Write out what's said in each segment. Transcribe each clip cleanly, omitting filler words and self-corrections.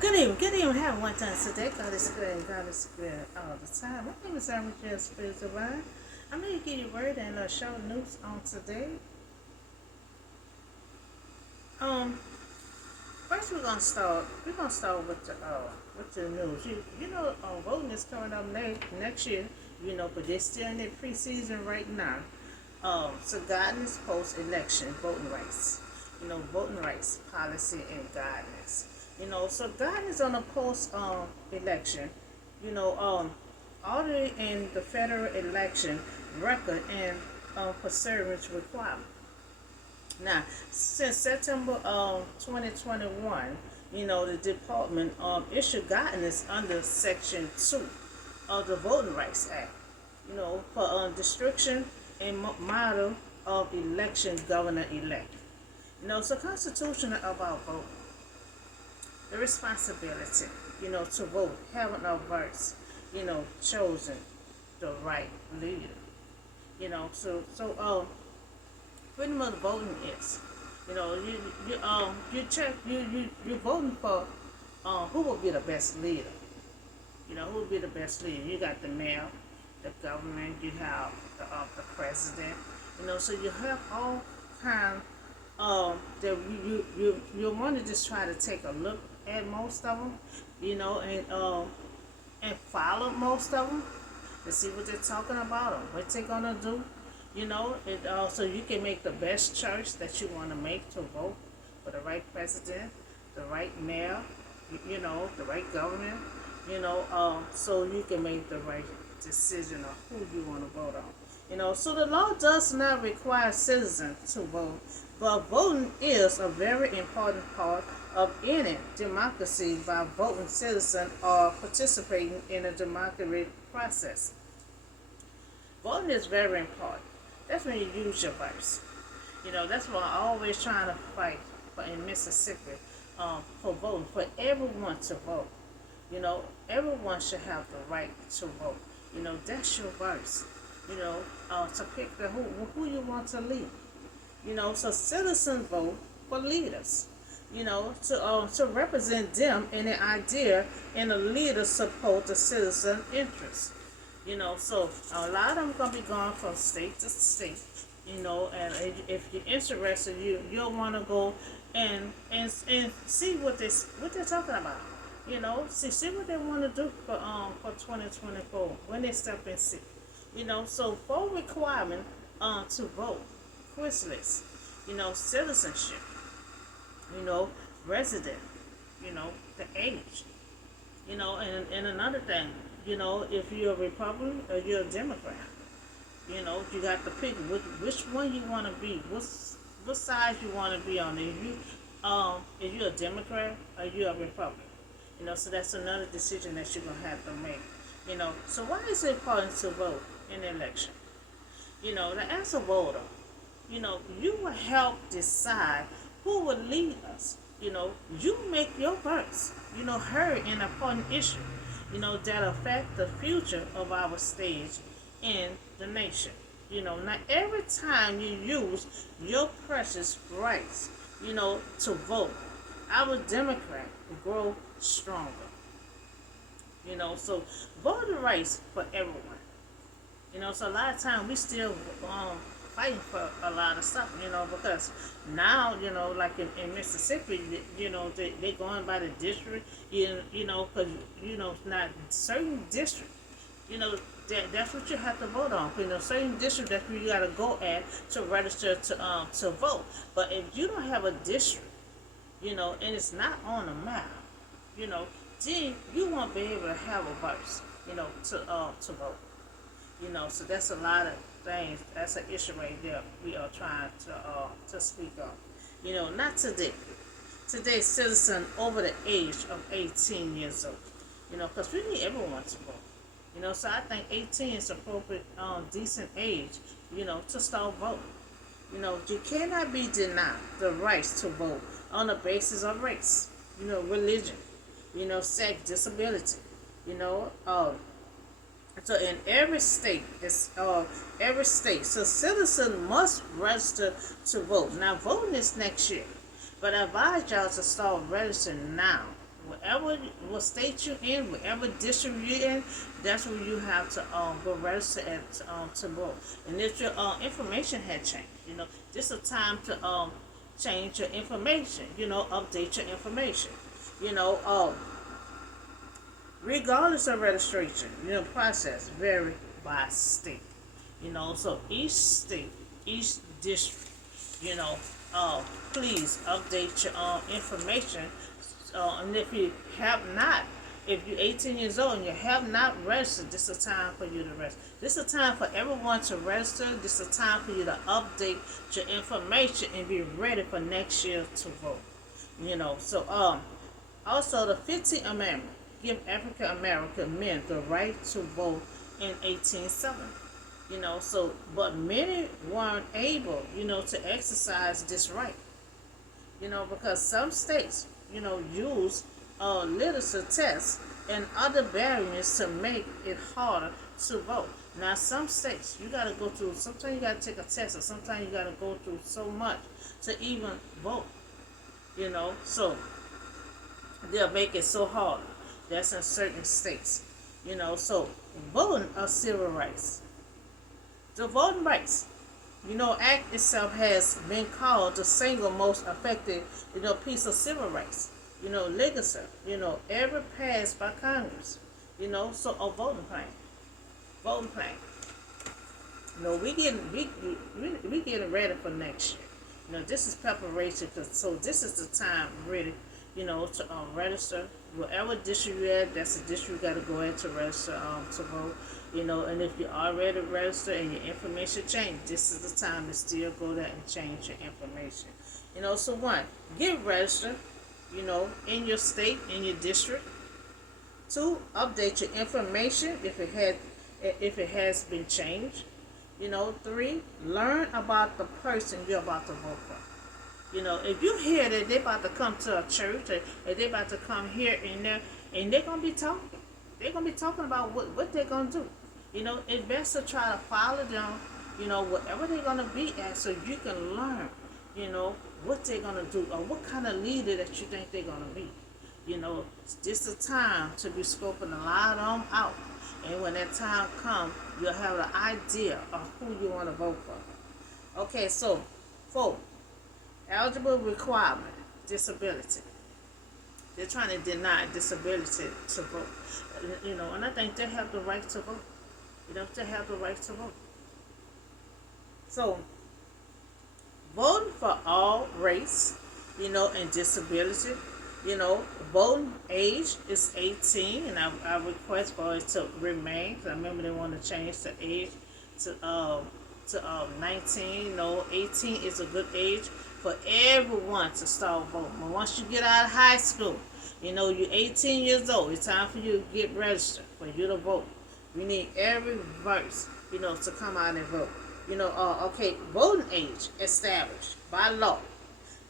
Good evening. Have one time today. God is good and God is good all the time. My name is Average Spirit Divine. I'm going to give you a word and a show news on today. Um, First we're gonna start. We're gonna start with the news. Voting is coming up next year. But they're still in their preseason right now. So guidance post election voting rights. Voting rights policy and guidance. So guidance on the post election. You know, Already in the federal election record and perseverance requirement. Now, since September 2021, the department issued guidance under Section 2 of the Voting Rights Act, for destruction and model of election governor-elect. So constitutional about voting, the responsibility, to vote, having a voice, chosen the right leader. Freedom of voting is, you check you're voting for who will be the best leader. Who will be the best leader. You got the mayor, the government, you have the president. So you have all kind that you want to just try to take a look at most of them, and follow most of them to see what they're talking about or what they're gonna do. So you can make the best choice that you want to make to vote for the right president, the right mayor, the right government, so you can make the right decision of who you want to vote on. So the law does not require citizens to vote, but voting is a very important part of any democracy. By voting, citizens are participating in a democratic process. Voting is very important. That's when you use your voice. That's why I'm always trying to fight in Mississippi for voting, for everyone to vote. Everyone should have the right to vote. That's your voice. To pick who you want to lead. So citizens vote for leaders. To represent them in the idea, and the leaders support the citizen interests. So a lot of them gonna be going from state to state. And if you're interested, you'll want to go and see what they're talking about. See what they want to do for 2024 when they step in seat. So for requirement to vote, Chrysalis, citizenship, resident, the age, and another thing, if you're a Republican or you're a Democrat, you got to pick which one you want to be, what side you want to be on. If you're a Democrat or you're a Republican, so that's another decision that you're gonna have to make. So why is it important to vote in the election? As a voter, you will help decide who will lead us. You make your voice, heard in important issue, that affect the future of our stage in the nation. Not every time you use your precious rights, to vote, our Democrat will grow stronger. So voting rights for everyone. So a lot of times we still fighting for a lot of stuff, because now, like in Mississippi, they going by the district, because, not certain district, that's what you have to vote on. Certain district that you got to go at to register to vote. But if you don't have a district, and it's not on the map, then you won't be able to have a voice, to vote. So that's a lot of things. That's an issue right there we are trying to speak of. Not today. Today, citizen over the age of 18 years old. Because we need everyone to vote. So I think 18 is appropriate, decent age, to start voting. You cannot be denied the rights to vote on the basis of race, religion, sex, disability, so in every state, so citizens must register to vote. Now voting is next year, but I advise y'all to start registering now, what state you're in, whatever district you're in, that's where you have to go register at to vote. And if your information had changed, this is a time to change your information. Update your information. You know, regardless of registration, process vary by state. So each state, each district, you know, please update your information. And if you have not, if you're 18 years old and you have not registered, this is a time for you to register. This is a time for everyone to register. This is a time for you to update your information and be ready for next year to vote. So also the 15th Amendment give African American men the right to vote in 1870. But many weren't able, to exercise this right. Because some states, use literacy tests and other barriers to make it harder to vote. Now, some states, you got to go through, sometimes you got to take a test, or sometimes you got to go through so much to even vote. So they'll make it so hard. That's in certain states. So voting are civil rights. The voting rights, act itself has been called the single most effective, piece of civil rights. Legacy, ever passed by Congress. So a voting plan. Voting plan. We getting ready for next year. This is preparation. So this is the time really, to register. Whatever district you're at, that's the district you got to go in to register to vote. And if you already registered and your information changed, this is the time to still go there and change your information. So one, get registered, in your state, in your district. Two, update your information if it has been changed. Three, learn about the person you're about to vote for. If you hear that they're about to come to a church, or they're about to come here and there, and they're going to be talking. They're going to be talking about what they're going to do. It's best to try to follow them, whatever they're going to be at, so you can learn, what they're going to do, or what kind of leader that you think they're going to be. This is a time to be scoping a lot of them out. And when that time comes, you'll have an idea of who you want to vote for. Okay, so, 4. Eligible requirement, disability. They're trying to deny disability to vote. And I think they have the right to vote. They have the right to vote. So, voting for all race, and disability. Voting age is 18, and I request for it to remain. Because I remember they want to change the age to 19. 18 is a good age for everyone to start voting. But once you get out of high school, you're 18 years old. It's time for you to get registered, for you to vote. We need every verse, to come out and vote. Okay, voting age established by law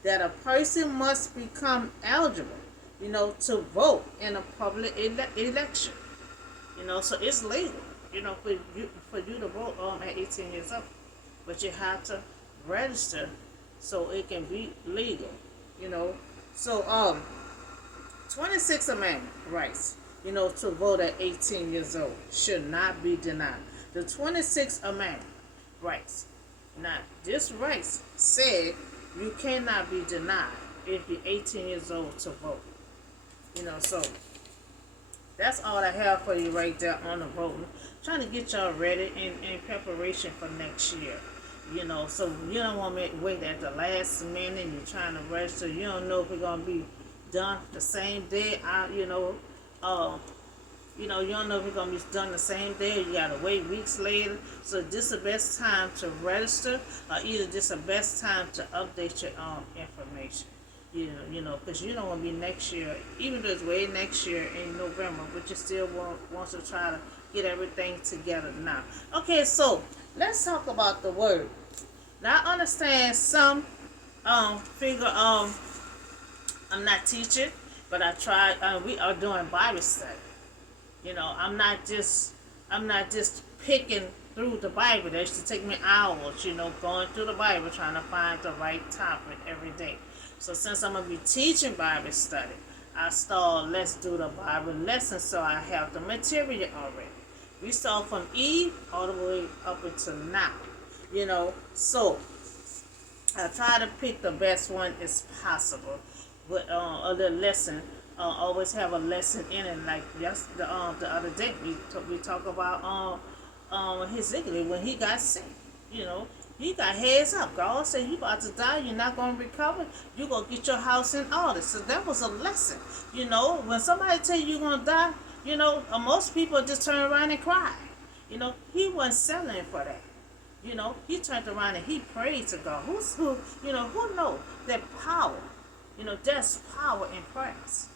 that a person must become eligible, to vote in a public election. So it's legal, for you to vote at 18 years old. But you have to register so it can be legal, So, 26 Amendment rights, to vote at 18 years old should not be denied. The 26th Amendment rights. Now, this rights said you cannot be denied if you're 18 years old to vote. So that's all I have for you right there on the voting. Trying to get y'all ready in preparation for next year. So you don't want to wait at the last minute and you're trying to register. You don't know if we're going to be done the same day. You don't know if it's going to be done the same day, or you got to wait weeks later. So this is the best time to register, or either this is the best time to update your information. Because you don't want to be next year, even though it's way next year in November, but you still want to try to get everything together now. Okay, so let's talk about the word. Now, I understand some figure I'm not teaching, but I try. We are doing Bible study. I'm not just picking through the Bible. That used to take me hours, going through the Bible trying to find the right topic every day. So since I'm going to be teaching Bible study, I start, let's do the Bible lesson, so I have the material already. We start from Eve all the way up until now. So I try to pick the best one as possible. With a little lesson, always have a lesson in it. Like the other day, we talk about Ezekiel when he got sick. He got heads up. God said, you about to die, you're not going to recover, you're going to get your house in order. So that was a lesson. When somebody tell you you're going to die, most people just turn around and cry. He wasn't settling for that. He turned around and he prayed to God. Who know that power? There's power in prayers.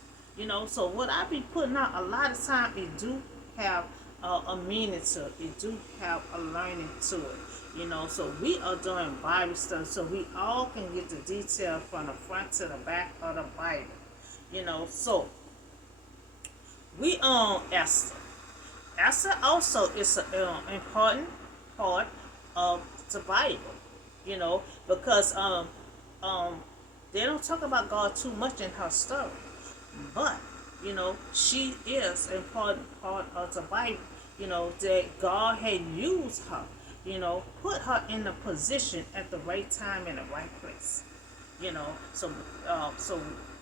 So what I be putting out, a lot of time, it do have a meaning to it. It do have a learning to it. So we are doing Bible stuff so we all can get the detail from the front to the back of the Bible. So we on Esther. Esther also is an important part of the Bible. Because they don't talk about God too much in her story, but she is an important part of the Bible. That God had used her. Put her in the position at the right time in the right place. So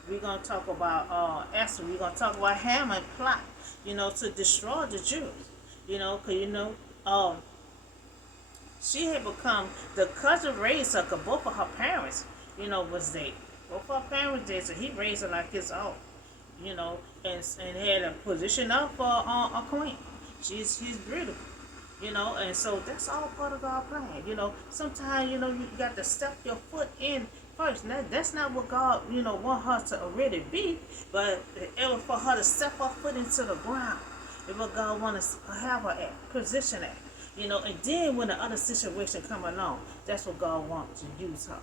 we're gonna talk about Esther. We're gonna talk about Haman plot. To destroy the Jews. Cause she had become the cousin raised her. Cause both of her parents, was dead. Both of her parents dead, so he raised her like his own. And had a position up for a queen. She's beautiful. And so that's all part of God's plan. Sometimes, you got to step your foot in first. Now, that's not what God, want her to already be, but it was for her to step her foot into the ground. It's what God wants to have her at, position at. And then when the other situation come along, that's what God wants to use her.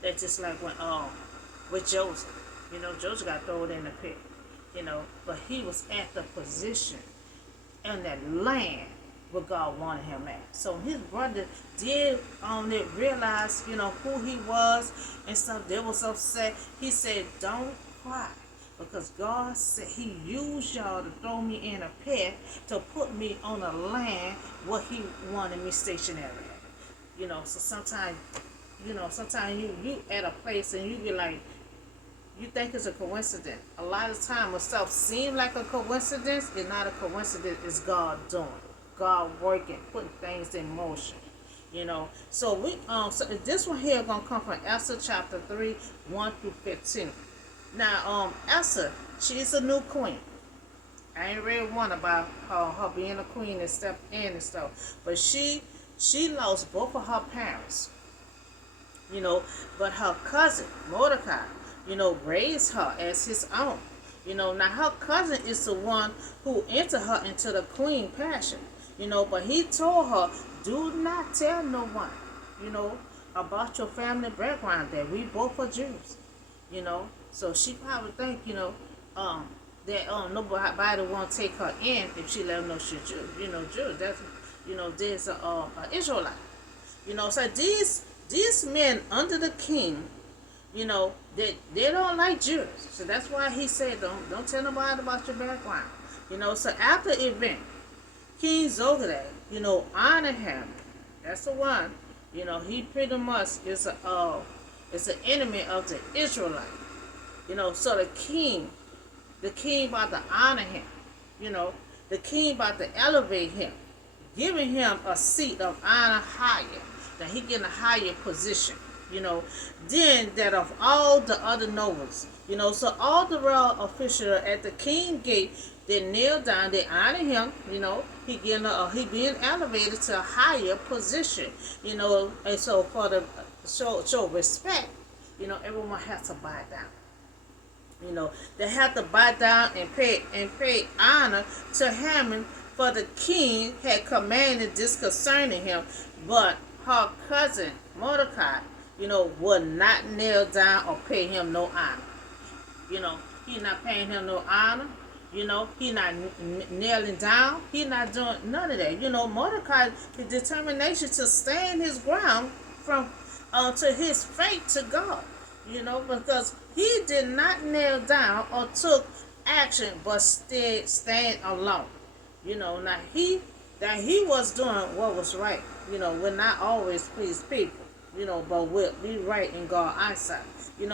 That's just like when with Joseph. Joseph got thrown in the pit. But he was at the position in that land where God wanted him at. So his brother did realize, who he was and stuff. They was upset. He said, don't cry. Because God said he used y'all to throw me in a pit to put me on a land where he wanted me stationary at. So sometimes, you at a place and you be like, you think it's a coincidence. A lot of time when stuff seems like a coincidence, it's not a coincidence, it's God doing. God working, putting things in motion. So we so this one here gonna come from Esther chapter 3, 1 through 15. Now Esther, she's a new queen. I ain't read one about her being a queen and step in and stuff. But she lost both of her parents. But her cousin, Mordecai, raised her as his own. Now her cousin is the one who entered her into the queen passion. But he told her, do not tell no one, about your family background, that we both are Jews. So she probably think, that nobody won't take her in if she let them know she's Jew. Jew. That's there's a Israelite. So these men under the king, they don't like Jews. So that's why he said, don't tell nobody about your background. So after the event, King Zogad, honored him. That's the one. He pretty much is an enemy of the Israelite. So the king about to honor him. The king about to elevate him, giving him a seat of honor higher, that he get a higher position. Then that of all the other nobles, so all the royal officials at the king gate, they kneel down, they honor him, he being elevated to a higher position, and so for the show respect, everyone has to bow down. They have to bow down and pay honor to Haman, for the king had commanded this concerning him, but her cousin Mordecai, would not kneel down or pay him no honor. He not paying him no honor. He not kneeling down. He not doing none of that. Mordecai, the determination to stand his ground from to his faith to God. because he did not kneel down or took action, but stayed stand alone. Now he was doing what was right. Would not always please people. But will be right in God's eyesight.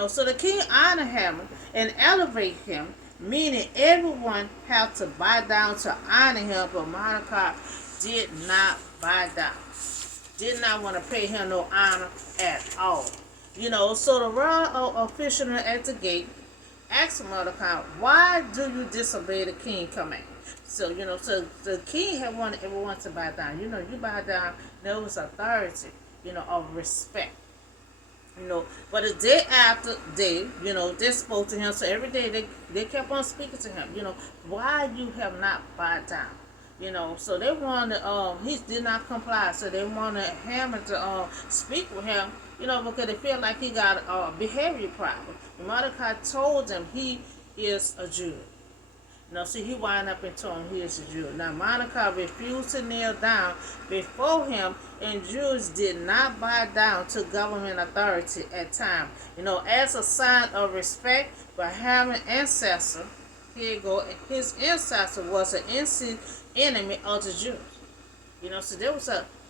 So the king honored Haman and elevate him, meaning everyone had to bow down to honor him, but Mordecai did not bow down. Did not want to pay him no honor at all. So the royal official at the gate asked Mordecai, "Why do you disobey the king's command?" So the king had wanted everyone to bow down. You bow down, there was authority, of respect. But the day after day, they spoke to him. So every day they kept on speaking to him. Why you have not bowed down? So they wanted, he did not comply. So they wanted Haman to speak with him, because they feel like he got a behavior problem. And Mordecai told them he is a Jew. See, he wind up and told him he is a Jew. Now, Mordecai refused to kneel down before him, and Jews did not bow down to government authority at time. As a sign of respect for Haman's ancestor, here you go, his ancestor was an instant enemy of the Jews. So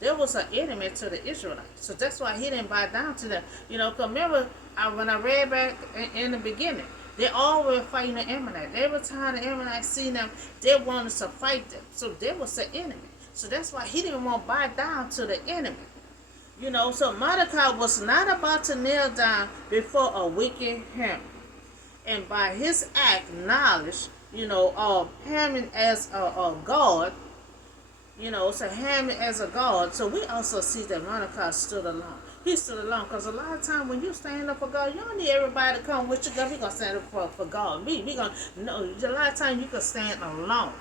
there was an enemy to the Israelites. So that's why he didn't bow down to them. Because remember, when I read back in the beginning, they all were fighting the Ammonites. Every time the Ammonites seen them, they wanted to fight them. So there was the enemy. So that's why he didn't want to bow down to the enemy. So Mordecai was not about to kneel down before a wicked Haman. And by his act, knowledge, Haman as a god, so Haman as a god. So we also see that Mordecai stood alone. He stood alone, because a lot of times when you stand up for God, you don't need everybody to come with you. God, we gonna stand up for God. We gonna a lot of times you can stand alone.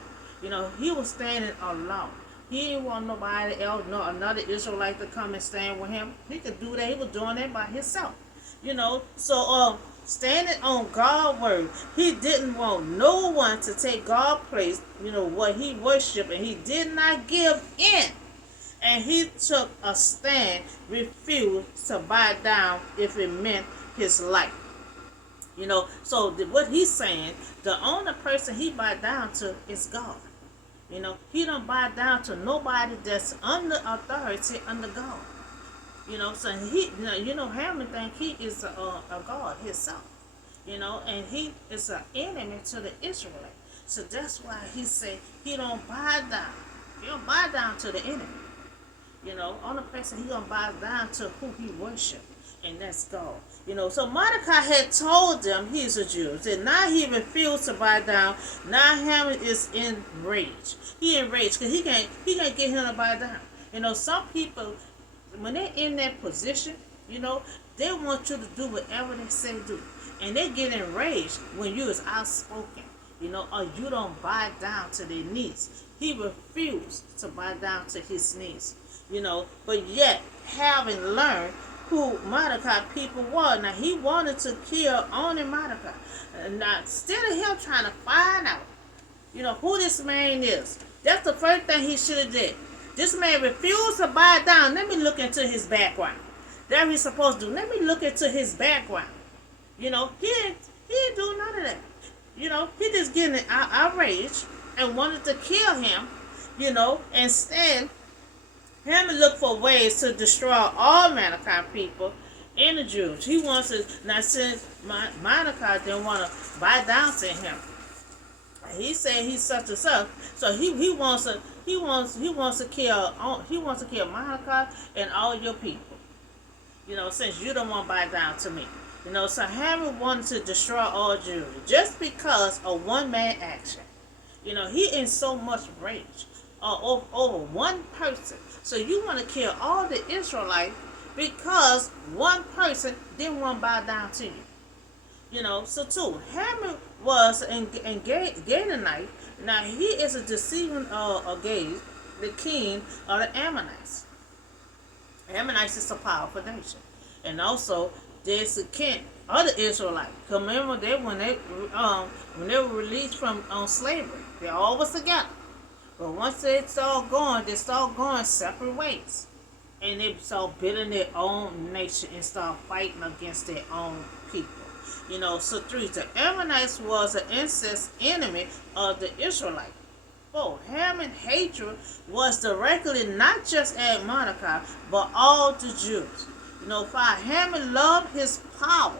He was standing alone. He didn't want nobody else, another Israelite to come and stand with him. He could do that. He was doing that by himself. So standing on God's word, he didn't want no one to take God's place. What he worshipped, and he did not give in. And he took a stand, refused to bow down if it meant his life. So what he's saying, the only person he bowed down to is God. He don't bow down to nobody that's under authority under God. So he, Haman think he is a God himself. And he is an enemy to the Israelites. So that's why he said he don't bow down. He don't bow down to the enemy. Only person he gonna bow down to who he worship, and that's God. So Mordecai had told them he's a Jew, and now he refused to bow down. Now Haman is enraged. He enraged because he can't get him to bow down. Some people, when they're in that position, they want you to do whatever they say do, and they get enraged when you is outspoken, or you don't bow down to their knees. He refused to bow down to his knees. But yet, having learned who Mordecai people were, now he wanted to kill only Mordecai. Now, instead of him trying to find out, who this man is, that's the first thing he should have did. This man refused to bow down. Let me look into his background. That's what he's supposed to do. Let me look into his background. He didn't do none of that. He just getting outraged and wanted to kill him, instead Haman looked for ways to destroy all mankind people and the Jews. He wants to, now since Mordecai didn't want to bow down to him, he said he's such and such, so he wants to kill Mordecai and all your people. Since you don't want to bow down to me. So Haman wanted to destroy all Jews just because of one man action. He in so much rage over one person. So you want to kill all the Israelites because one person didn't want to bow down to you. So too, Haman was in Canaanite. Now he is a deceiving against the king of the Ammonites. Ammonites is a powerful nation. And also, there's the king of the Israelites. Remember, when they were released from slavery, they all was together. But once they start going separate ways. And they start building their own nation and start fighting against their own people. So 3, the Ammonites was an incest enemy of the Israelites. 4, Haman's hatred was directly not just at Mordecai, but all the Jews. 5, Haman loved his power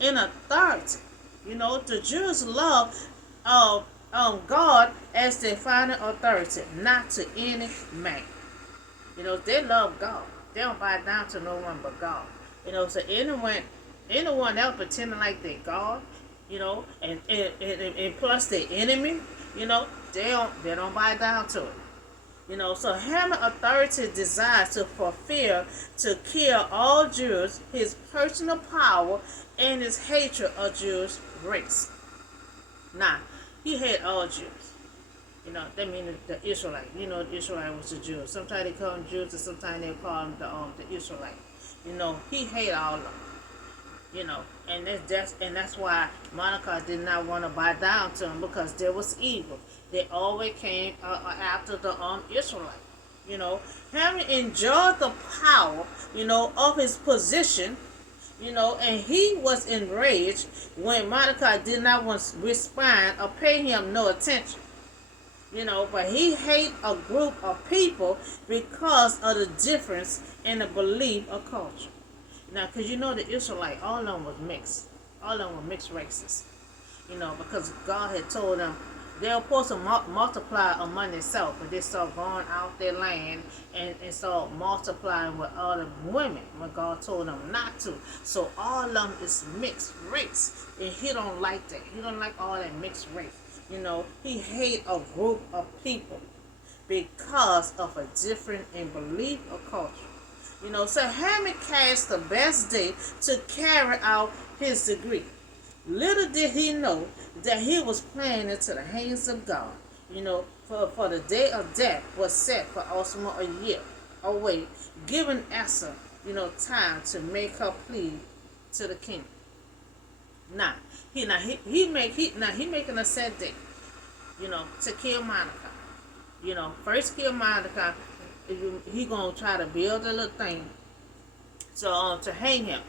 and authority. The Jews loved God as their final authority, not to any man. They love God. They don't bow down to no one but God. So anyone else pretending like they're God, and plus the enemy, they don't bow down to it. So Haman's authority desires to fulfill, to kill all Jews, his personal power, and his hatred of Jews race. Now, he hated all Jews. That means the Israelite. The Israelite was the Jews. Sometimes they call them Jews, and sometimes they call them the Israelite. He hated all of them. And that's why Mordecai did not want to bow down to him, because there was evil. They always came after the Israelite. Haman enjoyed the power, of his position, and he was enraged when Mordecai did not want to respond or pay him no attention. But he hated a group of people because of the difference in the belief or culture. Now, because the Israelites, all of them was mixed. All of them were mixed races. Because God had told them they were supposed to multiply among themselves, but they started going out their land and started multiplying with other women when God told them not to. So all of them is mixed race, and he don't like that. He don't like all that mixed race. He hate a group of people because of a difference in belief or culture. So Haman cast the best day to carry out his decree. Little did he know that he was playing into the hands of God. For the day of death was set for also a year away, giving Esther, time to make her plea to the king. Now, he making a set date, to kill Mordecai. First kill Mordecai. He gonna try to build a little thing to hang him,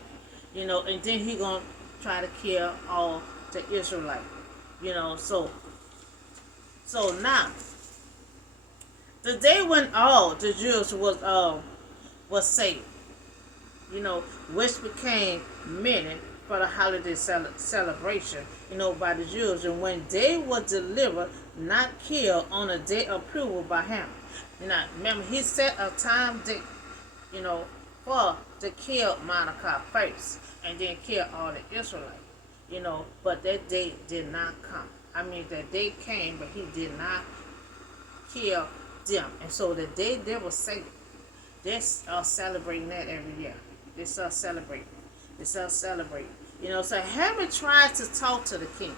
and then he gonna try to kill all the Israelites. So now, the day when all the Jews was saved, which became many for the holiday celebration, by the Jews, and when they were delivered, not killed on a day approved by him. Remember, he set a time date, for to kill Mordecai first, and then kill all the Israelites. But that day did not come. That day came, but he did not kill them. And so the day they were saved, they are celebrating that every year. They start celebrating. So Haman tried to talk to the king.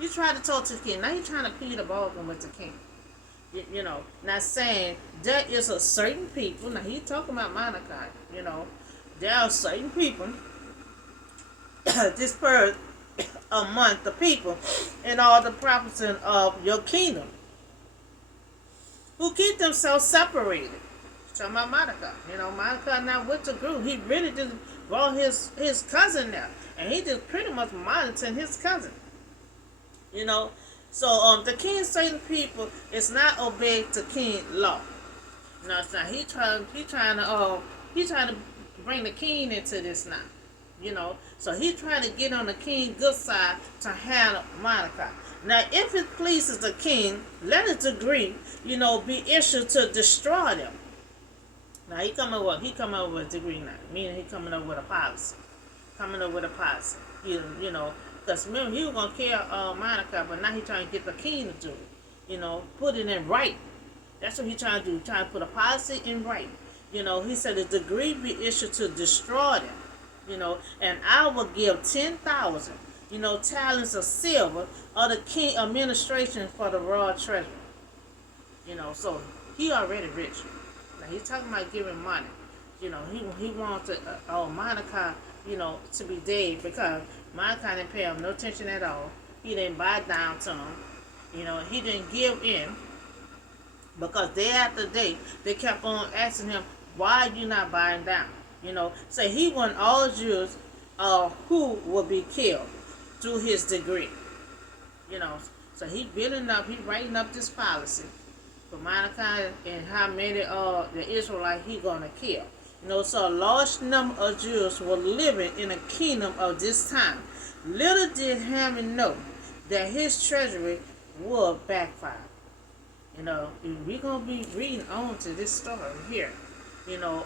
He tried to talk to the king. Now he's trying to plead a bargain with the king. Not saying there is a certain people. Now he's talking about Mordecai. There are certain people dispersed among the people and all the prophets of your kingdom, who keep themselves separated. Talking about Mordecai. Mordecai not with the group. He really just brought his cousin there, and he just pretty much monitoring his cousin. So the king's certain people is not obey the king law. It's not. He trying to bring the king into this now. So he's trying to get on the king's good side to handle Mordecai. Now, if it pleases the king, let a decree, be issued to destroy them. Now he coming up with a decree now, meaning he coming up with a policy. Because remember, he was going to kill Mordecai, but now he's trying to get the king to do it. Put it in writing. That's what he's trying to do. Trying to put a policy in writing. He said the decree be issued to destroy them. And I will give 10,000, talents of silver of the king administration for the royal treasury. So he already rich. Now he's talking about giving money. He wants Mordecai, to be dead, because Mordecai didn't pay him no attention at all. He didn't bow down to him. He didn't give in, because day after day they kept on asking him, why are you not bowing down? So he wanted all Jews who will be killed through his degree. You know, so he building up, he writing up this policy for Mordecai and how many the Israelite he gonna kill. You know, so a large number of Jews were living in a kingdom of this time. Little did Haman know that his treasury would backfire. You know, we're gonna be reading on to this story here. You know,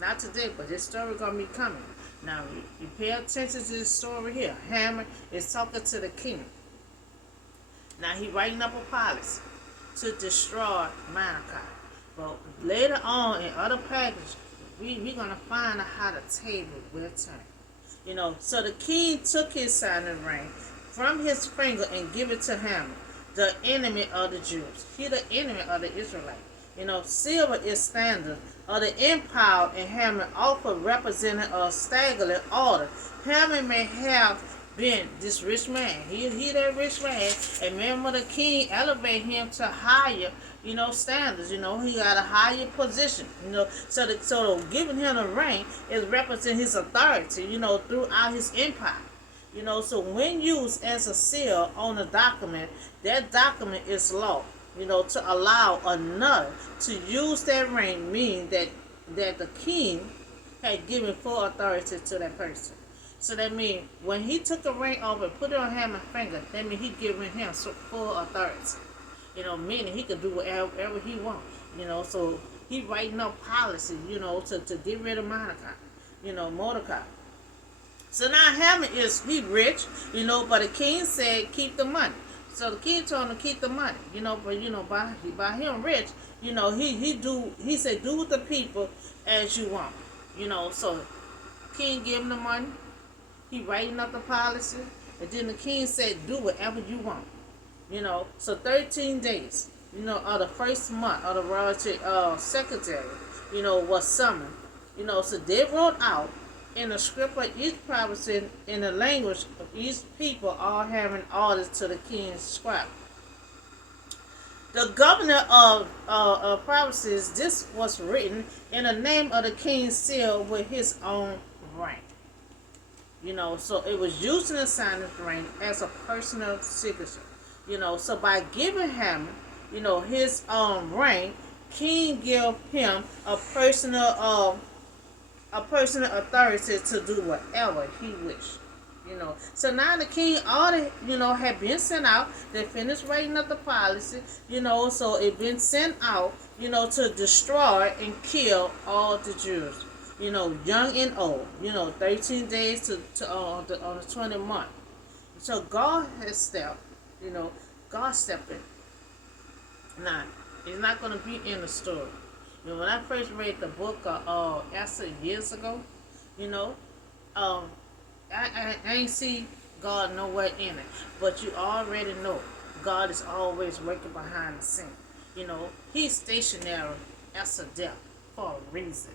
not today, but this story gonna be coming. Now, you pay attention to this story here. Haman is talking to the king. Now he writing up a policy to destroy Mordecai. But later on in other passages, we're gonna find out how the table will turn. You know, so the king took his signet ring from his finger and give it to Haman, the enemy of the Jews. He the enemy of the Israelites. You know, silver is standard of the empire, and Haman often represented a staggering order. Haman may have been this rich man. He that rich man. And remember, the king elevate him to higher, you know, standards. You know, he got a higher position. You know, so giving him a ring is represent his authority, you know, throughout his empire. You know, so when used as a seal on a document, that document is law. You know, to allow another to use that ring means that the king had given full authority to that person. So that means when he took the ring off and put it on Haman's finger, that means he giving him full authority. You know, meaning he could do whatever he wants. You know, so he writing up policy, you know, to get rid of Mordecai. So now Haman he rich, you know, but the king said keep the money. So the king told him to keep the money, you know, but you know, by him rich, you know, he said do with the people as you want. You know, so king gave him the money, he writing up the policy, and then the king said do whatever you want. You know, so 13 days, you know, of the first month of the royalty secretary, you know, was summoned. You know, so they wrote out in the script of each province in the language of each people, all having orders to the king's scribe. The governor of provinces, this was written in the name of the king's seal with his own rank. You know, so it was used in the signet ring as a personal signature. You know, so by giving him, you know, his own rank, king gave him a personal authority to do whatever he wished. You know, so now the king order, you know, had been sent out. They finished writing up the policy, you know, so it been sent out, you know, to destroy and kill all the Jews, you know, young and old, you know, 13 days on the 20th month. So God has stepped, you know, God stepped in. Now, it's not going to be in the story. You know, when I first read the book of Esther years ago, you know, I ain't see God nowhere in it. But you already know God is always working behind the scene. You know, he's stationary as a death for a reason.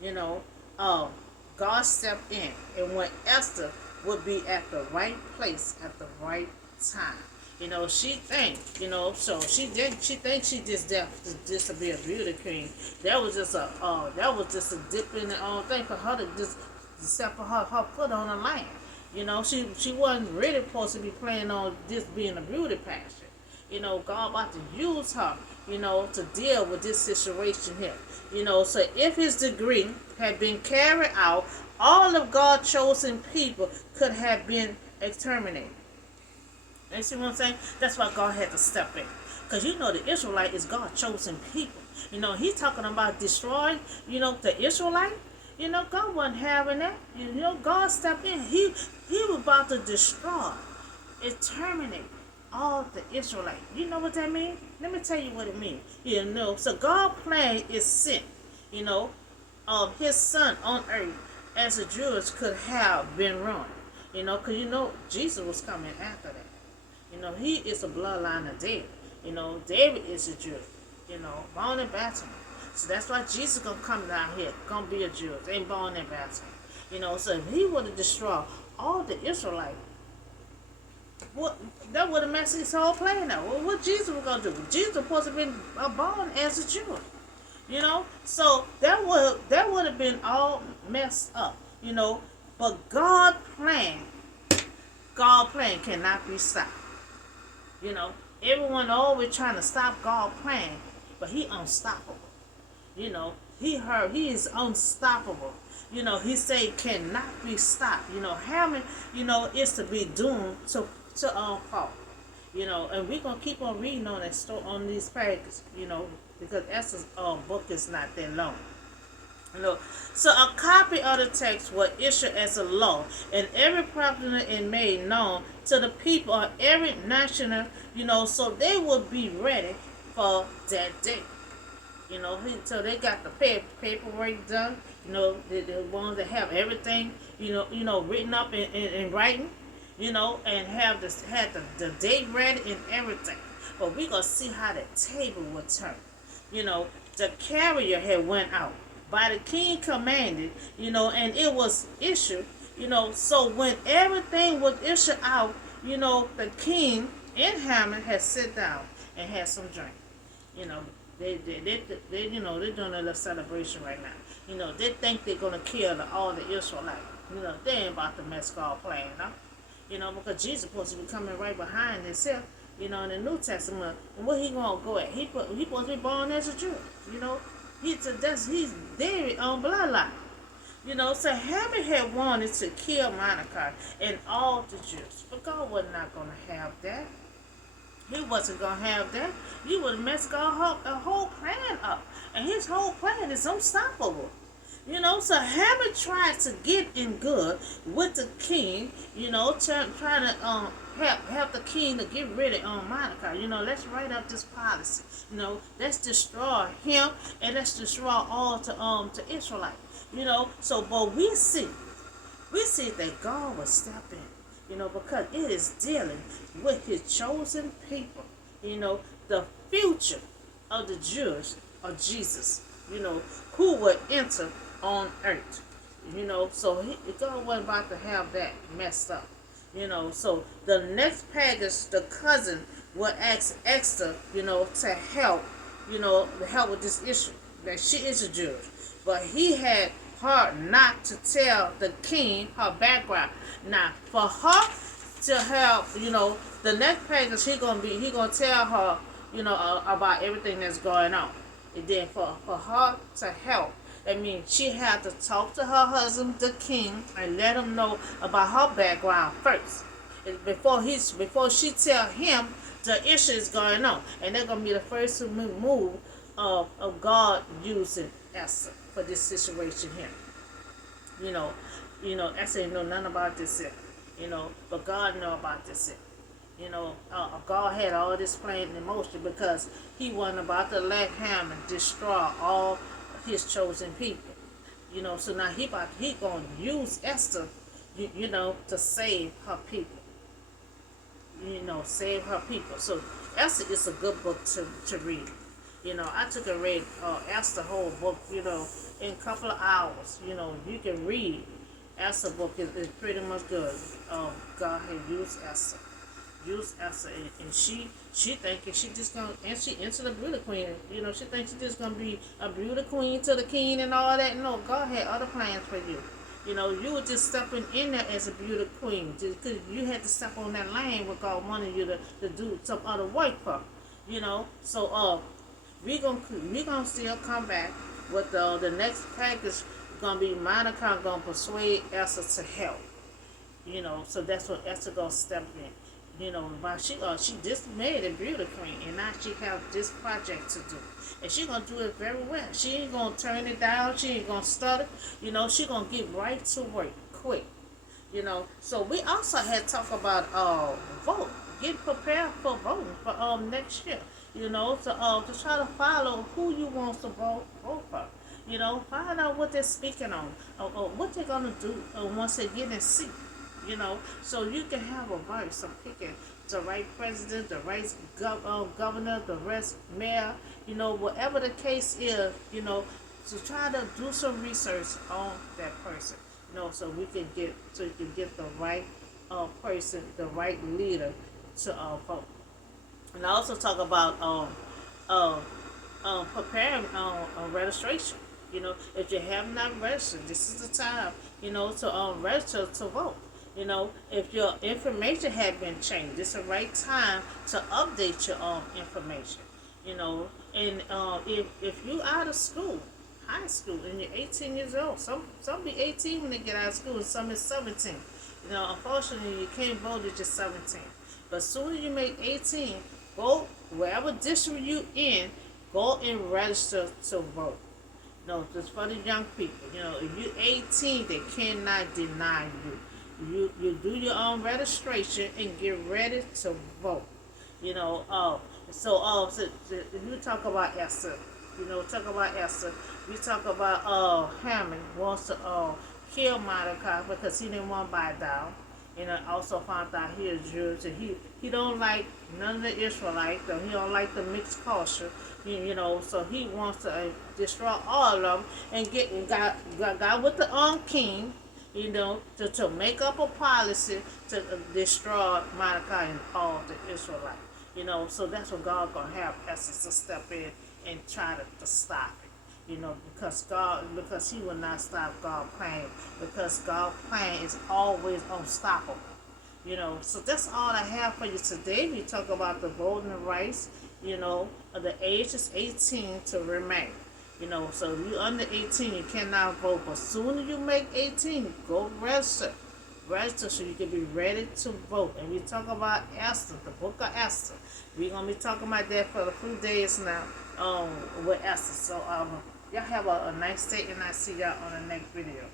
You know, God stepped in. And when Esther would be at the right place at the right time. You know, she thinks, you know, so she thinks she just to be a beauty queen. That was just a dip in the own thing for her to just set for her foot on the land. You know, she wasn't really supposed to be planning on just being a beauty pageant. You know, God about to use her, you know, to deal with this situation here. You know, so if his degree had been carried out, all of God's chosen people could have been exterminated. You see what I'm saying? That's why God had to step in. Because you know the Israelite is God's chosen people. You know, he's talking about destroying, you know, the Israelite. You know, God wasn't having that. You know, God stepped in. He was about to destroy, exterminate all the Israelites. You know what that means? Let me tell you what it means. You know, so God's plan is sent, you know, of his son on earth as the Jews could have been ruined. You know, because you know Jesus was coming after that. You know, he is a bloodline of David. You know, David is a Jew. You know, born in Bethlehem. So that's why Jesus gonna come down here, gonna be a Jew. They ain't born in Bethlehem. You know, so if he would have destroyed all the Israelites, that would have messed his whole plan up. Well, what Jesus was gonna do? Jesus was supposed to have been born as a Jew. You know, so that would have been all messed up. You know, But God plan cannot be stopped. You know, everyone always trying to stop God plan, but He unstoppable. You know, he is unstoppable. You know, he say cannot be stopped. You know, Haman, is to be doomed to fall. You know, and we're gonna keep on reading on that on these pages, because Esther's book is not that long. You know, so a copy of the text was issued as a law, and every property and made known to the people of every national, so they would be ready for that day. So they got the paperwork done. The ones that have everything, written up in writing, and had the date ready and everything. But we gonna see how the table will turn. The carrier had went out by the king commanded, and it was issued, so when everything was issued out, the king and Haman had sit down and had some drink. You know, they're doing a little celebration right now. They think they're gonna kill all the Israelites. They ain't about to mess God's plan, huh? Because Jesus supposed to be coming right behind himself. In the New Testament, and where he gonna go at? He supposed to be born as a Jew. He's very bloodline. So Haman had wanted to kill Mordecai and all the Jews, but God was not gonna have that. He wasn't gonna have that. You would mess God's whole plan up, and His whole plan is unstoppable. So Haman tried to get in good with the king. Trying to help the king to get rid of Mordecai. Let's write up this policy. Let's destroy him and let's destroy all to Israelite. But we see that God will step in. Because it is dealing with His chosen people. The future of the Jews of Jesus. Who would enter on earth. So God wasn't about to have that messed up. So the next package, the cousin would ask Esther, to help, with this issue. That she is a Jew. But he had her not to tell the king her background. Now, for her to help, the next package he gonna tell her, about everything that's going on. And then for her to help, that means she had to talk to her husband, the king, and let him know about her background first. And before she tell him the issue is going on. And they're gonna be the first to move of God using Esther for this situation here. Esther didn't know nothing about this here. But God know about this here. God had all this plan in motion because He wasn't about to let Haman destroy all His chosen people. So now he gonna use Esther, to save her people. Save her people. So Esther is a good book to read. I took and read Esther whole book, in a couple of hours. You can read Esther book is pretty much good. God had used Esther. And she thinking she just gonna, and she into the beauty queen. She thinks she just gonna be a beauty queen to the king and all that. No, God had other plans for you. You were just stepping in there as a beauty queen, just because you had to step on that lane where God wanted you to do some other work for. So we gonna still come back with the next package. Gonna be Monica gonna persuade Esther to help. So that's what Esther gonna step in. But she just made a beauty queen, and now she have this project to do, and she gonna do it very well. She ain't gonna turn it down. She ain't gonna stutter. She gonna get right to work quick. So we also had talk about vote, get prepared for voting for next year. To try to follow who you want to vote for. Find out what they're speaking on, or what they're gonna do once they get in seat. So you can have a voice of picking the right president, the right governor, the right mayor, whatever the case is, to try to do some research on that person, so you can get the right person, the right leader to vote. And I also talk about preparing registration. If you have not registered, this is the time to register to vote. If your information had been changed, it's the right time to update your information. And if you out of school, high school, and you're 18 years old, some be 18 when they get out of school, and some is 17. Unfortunately, you can't vote at just 17. But as soon as you make 18, go wherever district you in, go and register to vote. No, just for the young people. If you're 18, they cannot deny you. You do your own registration and get ready to vote. You know, if you talk about Esther, we talk about Haman wants to kill Mordecai because he didn't want to buy down. Also found out he is Jewish, and he don't like none of the Israelites. He don't like the mixed culture. So he wants to destroy all of them and got with the king. To make up a policy to destroy Mordecai and all the Israelites. So that's what God gonna have Esther to step in and try to stop it. Because he will not stop God's plan, because God's plan is always unstoppable. So that's all I have for you today. We talk about the voting rights. The age is 18 to remain. So if you're under 18, you cannot vote. But soon as you make 18, go register. Register so you can be ready to vote. And we talk about Esther, the book of Esther. We're going to be talking about that for a few days now with Esther. So y'all have a nice day, and I'll see y'all on the next video.